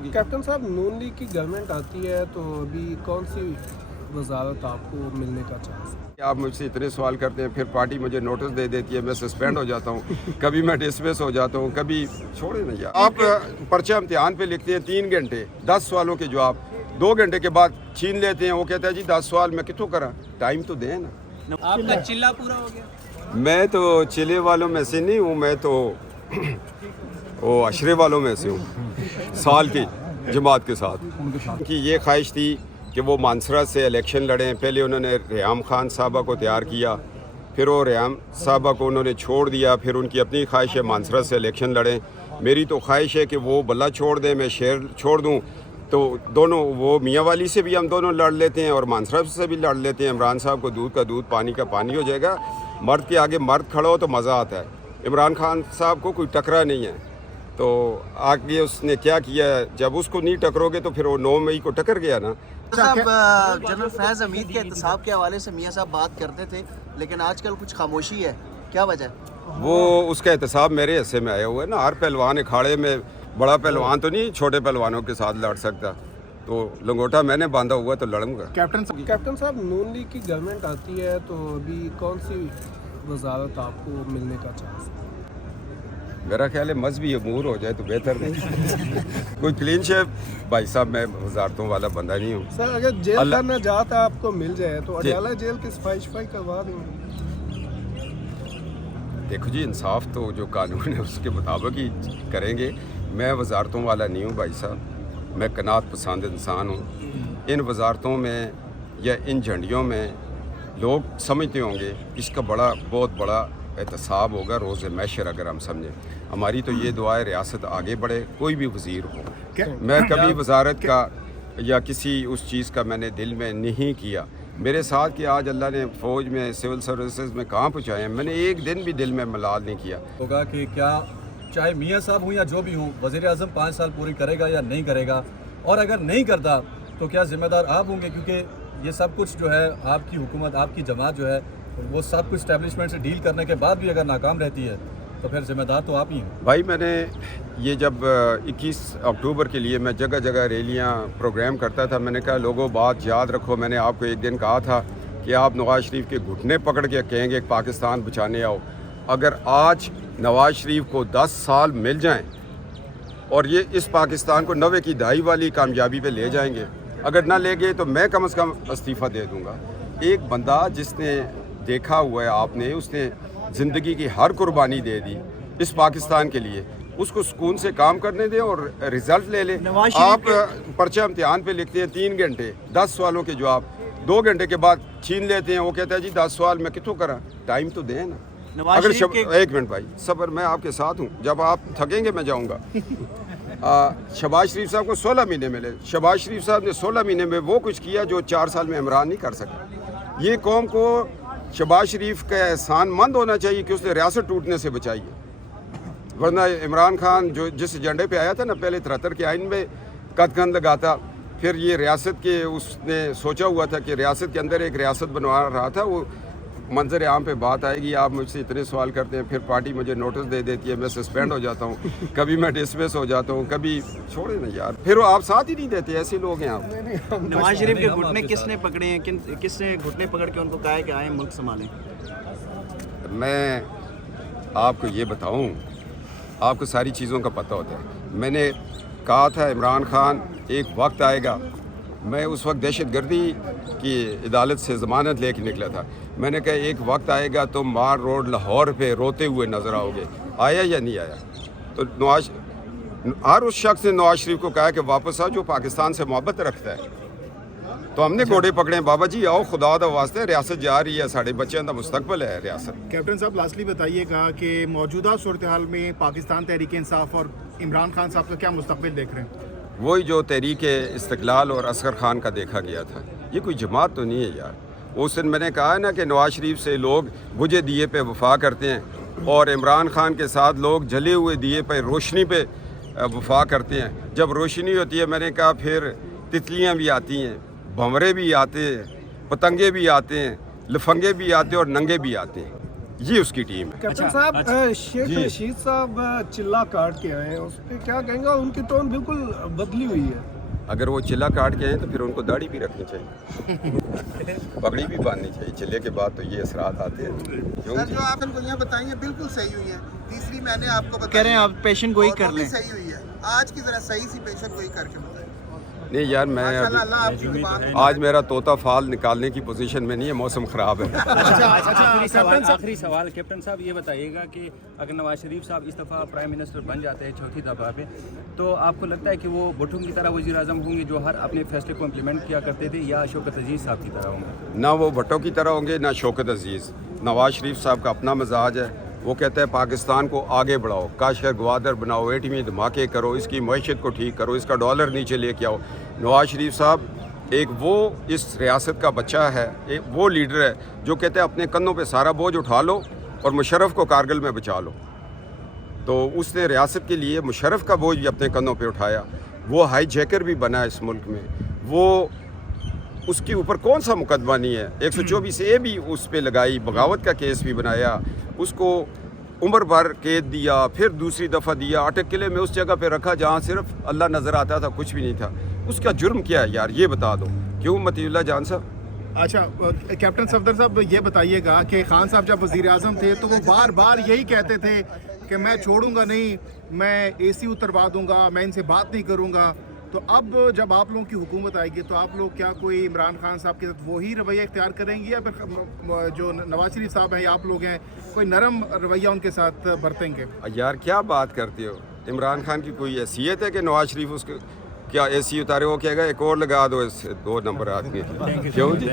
Captain साहब, नून league की government आती है तो अभी कौन सी वजारत आपको मिलने का चांस है? आप मुझसे इतने सवाल करते हैं, फिर पार्टी मुझे नोटिस दे देती है, मैं सस्पेंड हो जाता हूँ, कभी मैं डिसमिस हो जाता हूँ, कभी छोड़े नहीं यार। आप पर्चा इम्तिहान पे लिखते हैं 3 घंटे 10 सवालों के जवाब, 2 घंटे के बाद छीन लेते हैं। वो कहता है जी 10 सवाल मैं कितों करा, टाइम तो दें ना। आपका चिल्ला पूरा हो गया? मैं तो चिले वालों में से नहीं हूँ, मैं तो वो अशरे वालों में से हूँ, साल की जमात के साथ। कि ये ख्वाहिश थी कि वो मानसरा से इलेक्शन लड़ें। पहले उन्होंने रेहाम खान साहबा को तैयार किया, फिर वो रेहाम साहबा को उन्होंने छोड़ दिया, फिर उनकी अपनी ख्वाहिश है मानसरा से इलेक्शन लड़ें। मेरी तो ख्वाहिश है कि वो बल्ला छोड़ दें, मैं शेर छोड़ दूं, तो दोनों वो मियाँ वाली से भी हम दोनों लड़ लेते हैं और मानसरा से भी लड़ लेते हैं। इमरान साहब को दूध का दूध पानी का पानी हो जाएगा। मर्द के आगे मर्द खड़ा हो तो मज़ा आता है। इमरान खान साहब को कोई टकरा नहीं है, तो आगे उसने क्या किया, जब उसको नहीं टकरोगे तो फिर वो 9 मई को टकर गया ना। साहब, जनरल फैज़ हमीद के एहतसाब के हवाले से मियाँ साहब बात करते थे, लेकिन आजकल कुछ खामोशी है, क्या वजह? वो उसका एहतसाब मेरे हिस्से में आया हुआ है ना। हर पहलवान अखाड़े में, बड़ा पहलवान तो नहीं छोटे पहलवानों के साथ लड़ सकता, तो लंगोटा मैंने बांधा हुआ तो लड़ूंगा। कैप्टन साहब, नून लीग की गवर्नमेंट आती है तो अभी कौन सी वजारत आपको मिलने का चांस है? मेरा ख्याल है मजहबी अमूर हो जाए तो बेहतर नहीं। कोई क्लीन शेव भाई साहब, मैं वजारतों वाला बंदा नहीं हूँ। सर, अगर जेल का नजात आपको मिल जाए तो जी। अडाला जेल की सफाई करवा देंगे? देखो जी, इंसाफ तो जो कानून है उसके मुताबिक ही करेंगे। मैं वजारतों वाला नहीं हूँ भाई साहब, मैं कनात पसंद इंसान हूँ। इन वजारतों में या इन झंडियों में लोग समझते होंगे इसका बहुत बड़ा एहतसाब होगा रोज़ मैशर, अगर हम समझें। हमारी तो ये दुआ है रियासत आगे बढ़े, कोई भी वज़ीर हो। मैं कभी वजारत का या किसी उस चीज़ का मैंने दिल में नहीं किया। मेरे साथ कि आज अल्लाह ने फ़ौज में, सिविल सर्विसेज में कहाँ पहुँचाए हैं, मैंने एक दिन भी दिल में मलाल नहीं किया। होगा कि क्या चाहे मियाँ साहब हों या जो भी हों, वज़ीर आज़म 5 साल पूरी करेगा या नहीं करेगा, और अगर नहीं करता तो क्या ज़िम्मेदार आप होंगे? क्योंकि ये सब कुछ जो है आपकी हुकूमत, आपकी जमात जो है वो सब कुछ इस्टेब्लिशमेंट से डील करने के बाद भी अगर नाकाम रहती है तो फिर ज़िम्मेदार तो आप ही हैं। भाई, मैंने ये जब 21 अक्टूबर के लिए मैं जगह जगह रैलियां प्रोग्राम करता था, मैंने कहा लोगों बात याद रखो, मैंने आपको एक दिन कहा था कि आप नवाज़ शरीफ के घुटने पकड़ के कहेंगे पाकिस्तान बचाने आओ। अगर आज नवाज़ शरीफ को 10 साल मिल जाएं और ये इस पाकिस्तान को 90 की दहाई वाली कामयाबी पे ले जाएंगे, अगर ना ले गए तो मैं कम से कम इस्तीफ़ा दे दूँगा। एक बंदा जिसने देखा हुआ है आपने, उसने ज़िंदगी की हर कुर्बानी दे दी इस पाकिस्तान के लिए, उसको सुकून से काम करने दें और रिज़ल्ट ले लें। आप पर्चा इम्तिहान पे लिखते हैं 3 घंटे 10 सवालों के जवाब, 2 घंटे के बाद छीन लेते हैं। वो कहता है जी 10 सवाल मैं कितों करा, टाइम तो दें ना। अगर एक मिनट भाई, सब्र, मैं आपके साथ हूँ, जब आप थकेंगे मैं जाऊँगा। शहबाज शरीफ साहब को 16 महीने मिले। शहबाज शरीफ साहब ने 16 महीने में वो कुछ किया जो 4 साल में इमरान नहीं कर सका। ये कौम को शहबाज शरीफ का एहसान मंद होना चाहिए कि उसने रियासत टूटने से बचाई है। वरना इमरान खान जो जिस एजेंडे पे आया था ना, पहले 73 के आइन में कदकंद लगाता, फिर ये रियासत के उसने सोचा हुआ था कि रियासत के अंदर एक रियासत बनवा रहा था। वो मंजर आम पे बात आएगी, आप मुझसे इतने सवाल करते हैं, फिर पार्टी मुझे नोटिस दे देती है, मैं सस्पेंड हो जाता हूँ, कभी मैं डिसमिस हो जाता हूँ, कभी छोड़े ना यार। फिर वो आप साथ ही नहीं देते, ऐसे लोग हैं आप। नवाज शरीफ के घुटने किसने पकड़े हैं? किसने घुटने पकड़ के उनको कहा है कि आए मुल्क संभालें? मैं आपको ये बताऊं, आपको सारी चीज़ों का पता होता है। मैंने कहा था इमरान खान एक वक्त आएगा, मैं उस वक्त दहशतगर्दी की अदालत से ज़मानत लेके निकला था। मैंने कहा एक वक्त आएगा तुम मार रोड लाहौर पे रोते हुए नज़र आओगे। आया या नहीं आया? तो हर उस शख्स ने नवाज शरीफ को कहा कि वापस आओ जो पाकिस्तान से मोहब्बत रखता है। तो हमने घोड़े पकड़े, बाबा जी आओ, खुदा दा वास्ते, रियासत जा रही है, साढ़े बच्चों का मुस्तकबल है रियासत। कैप्टन साहब, लास्टली बताइएगा कि मौजूदा सूरत हाल में पाकिस्तान तहरीक इंसाफ और इमरान खान साहब का क्या मुस्तकबिल देख रहे हैं? वही जो तहरीक इस्तिकलाल और असगर खान का देखा गया था। ये कोई जमात तो नहीं है यार। उस दिन मैंने कहा है ना कि नवाज शरीफ से लोग बुझे दिए पे वफा करते हैं और इमरान खान के साथ लोग जले हुए दिए पे रोशनी पे वफा करते हैं। जब रोशनी होती है, मैंने कहा फिर तितलियाँ भी आती हैं, भंवरे भी आते हैं, पतंगे भी आते हैं, लफंगे भी आते हैं और नंगे भी आते हैं। ये उसकी टीम है। कैप्टन साहब शेख रशीद साहब चिल्ला काट के आए हैं, उस पर क्या कहेंगे? उनकी टोन बिल्कुल बदली हुई है। अगर वो चिल्ला काट के आए तो फिर उनको दाढ़ी भी रखनी चाहिए, पगड़ी भी बांधनी चाहिए। चिल्ले के बाद तो ये असरात आते हैं। सर जो आप गोलियां बताई हैं बिल्कुल सही हुई हैं। तीसरी मैंने आपको बताई कह रहे हैं आप पेशेंट गोई कर लें। सही हुई है। आज की जरा सही सी पेशेंट गोई करके बताएं। नहीं यार, मैं माशाल्लाह, अल्लाह आपकी जुबान आज मेरा तोता फाल निकालने की पोजीशन में नहीं है, मौसम ख़राब है। आखिरी सवाल कैप्टन साहब, ये बताइएगा कि अगर नवाज शरीफ साहब इस दफ़ा प्राइम मिनिस्टर बन जाते हैं चौथी दफ़ा पे, तो आपको लगता है कि वो भुट्टो की तरह वज़ीर आज़म होंगे जो हर अपने फैसले को इम्प्लीमेंट किया करते थे, या शौकत अजीज़ साहब की तरह होंगे? ना वो भुट्टो की तरह होंगे ना शौकत अजीज़। नवाज शरीफ साहब का अपना मिजाज है, वो कहता है पाकिस्तान को आगे बढ़ाओ, काशर गवादर बनाओ, एटमी धमाके करो, इसकी मईशत को ठीक करो, इसका डॉलर नीचे लेके आओ। नवाज शरीफ साहब एक वो इस रियासत का बच्चा है, एक वो लीडर है जो कहते हैं अपने कंधों पे सारा बोझ उठा लो और मुशर्रफ को कारगिल में बचा लो। तो उसने रियासत के लिए मुशर्रफ का बोझ भी अपने कंधों पे उठाया। वो हाई जैकर भी बना इस मुल्क में, वो उसके ऊपर कौन सा मुकदमा नहीं है। 124A भी उस पर लगाई, बगावत का केस भी बनाया, उसको उम्र भर कैद दिया, फिर दूसरी दफ़ा दिया, अटक किले में उस जगह पे रखा जहाँ सिर्फ अल्लाह नज़र आता था, कुछ भी नहीं था। उसका जुर्म क्या है यार, ये बता दो। क्यों मतीउल्लाह जान साहब? अच्छा कैप्टन सफदर साहब ये बताइएगा कि खान साहब जब वज़ीर आज़म थे तो वो बार बार यही कहते थे कि मैं छोड़ूंगा नहीं, मैं AC उतरवा दूंगा, मैं इनसे बात नहीं करूंगा। तो अब जब आप लोगों की हुकूमत आएगी तो आप लोग क्या कोई इमरान खान साहब के साथ वही रवैया इख्तियार करेंगे, या फिर जो नवाज शरीफ साहब हैं या आप लोग हैं कोई नरम रवैया उनके साथ बरतेंगे? यार क्या बात करते हो, इमरान खान की कोई हैसियत है कि नवाज शरीफ उसके क्या AC उतारे? वो कहेगा एक और लगा दो इस 2 नंबर आदमी। क्यों जी?